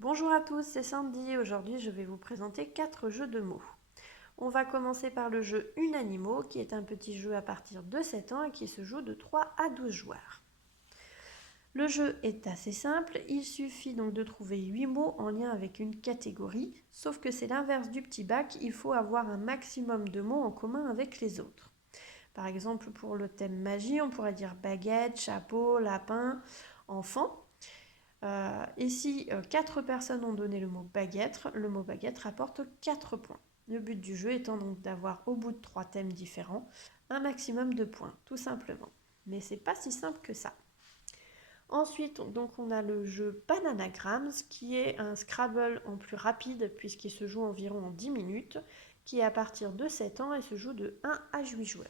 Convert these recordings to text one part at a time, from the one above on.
Bonjour à tous, c'est Sandy. Aujourd'hui, je vais vous présenter 4 jeux de mots. On va commencer par le jeu Unanimo, qui est un petit jeu à partir de 7 ans et qui se joue de 3 à 12 joueurs. Le jeu est assez simple, il suffit donc de trouver 8 mots en lien avec une catégorie, sauf que c'est l'inverse du petit bac, il faut avoir un maximum de mots en commun avec les autres. Par exemple, pour le thème magie, on pourrait dire baguette, chapeau, lapin, enfant. Et si 4 personnes ont donné le mot baguette rapporte 4 points. Le but du jeu étant donc d'avoir au bout de 3 thèmes différents un maximum de points, tout simplement. Mais c'est pas si simple que ça. Ensuite, donc on a le jeu Bananagrams, qui est un Scrabble en plus rapide, puisqu'il se joue environ en 10 minutes, qui est à partir de 7 ans et se joue de 1 à 8 joueurs.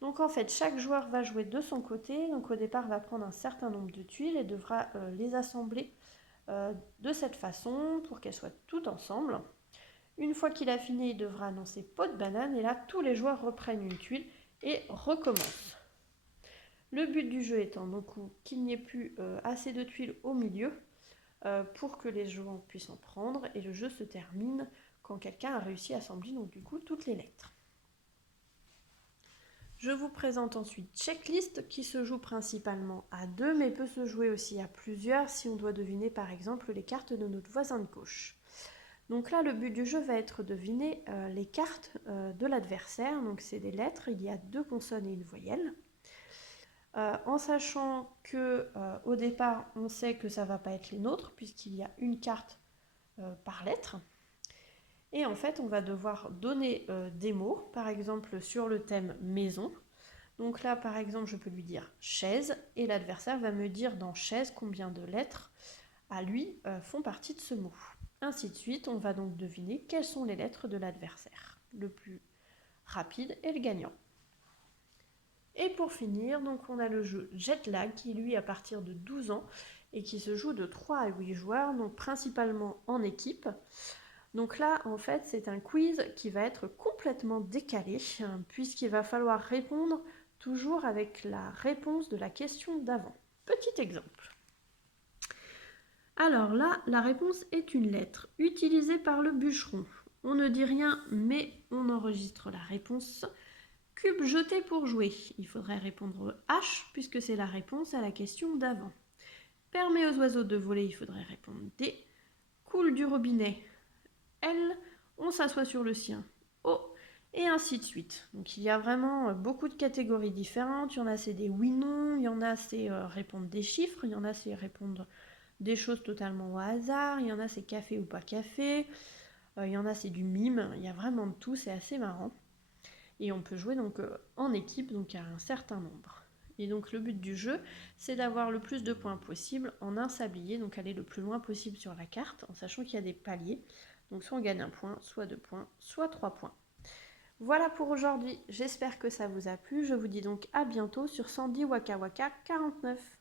Donc en fait, chaque joueur va jouer de son côté, donc au départ va prendre un certain nombre de tuiles et devra les assembler de cette façon pour qu'elles soient toutes ensemble. Une fois qu'il a fini, il devra annoncer pot de banane et là, tous les joueurs reprennent une tuile et recommencent. Le but du jeu étant donc qu'il n'y ait plus assez de tuiles au milieu pour que les joueurs puissent en prendre et le jeu se termine quand quelqu'un a réussi à assembler donc du coup toutes les lettres. Je vous présente ensuite Checklist qui se joue principalement à 2 mais peut se jouer aussi à plusieurs si on doit deviner par exemple les cartes de notre voisin de gauche. Donc là le but du jeu va être de deviner les cartes de l'adversaire, donc c'est des lettres, il y a 2 consonnes et une voyelle. En sachant que au départ on sait que ça ne va pas être les nôtres puisqu'il y a une carte par lettre. Et en fait, on va devoir donner des mots, par exemple sur le thème maison. Donc là, par exemple, je peux lui dire chaise, et l'adversaire va me dire dans chaise combien de lettres à lui font partie de ce mot. Ainsi de suite, on va donc deviner quelles sont les lettres de l'adversaire. Le plus rapide est le gagnant. Et pour finir, donc on a le jeu Jetlag qui lui à partir de 12 ans et qui se joue de 3 à 8 joueurs, donc principalement en équipe. Donc là, en fait, c'est un quiz qui va être complètement décalé, puisqu'il va falloir répondre toujours avec la réponse de la question d'avant. Petit exemple. Alors là, la réponse est une lettre utilisée par le bûcheron. On ne dit rien, mais on enregistre la réponse. Cube jeté pour jouer. Il faudrait répondre H, puisque c'est la réponse à la question d'avant. Permet aux oiseaux de voler, il faudrait répondre D. Coule du robinet. L, on s'assoit sur le sien. O, et ainsi de suite. Donc il y a vraiment beaucoup de catégories différentes. Il y en a c'est des oui-non, il y en a c'est répondre des chiffres, il y en a c'est répondre des choses totalement au hasard, il y en a c'est café ou pas café, il y en a c'est du mime, il y a vraiment de tout, c'est assez marrant. Et on peut jouer donc en équipe, donc à un certain nombre. Et donc le but du jeu, c'est d'avoir le plus de points possible en un sablier, donc aller le plus loin possible sur la carte, en sachant qu'il y a des paliers. Donc soit on gagne un point, soit 2 points, soit 3 points. Voilà pour aujourd'hui, j'espère que ça vous a plu. Je vous dis donc à bientôt sur Sandy Waka Waka 49.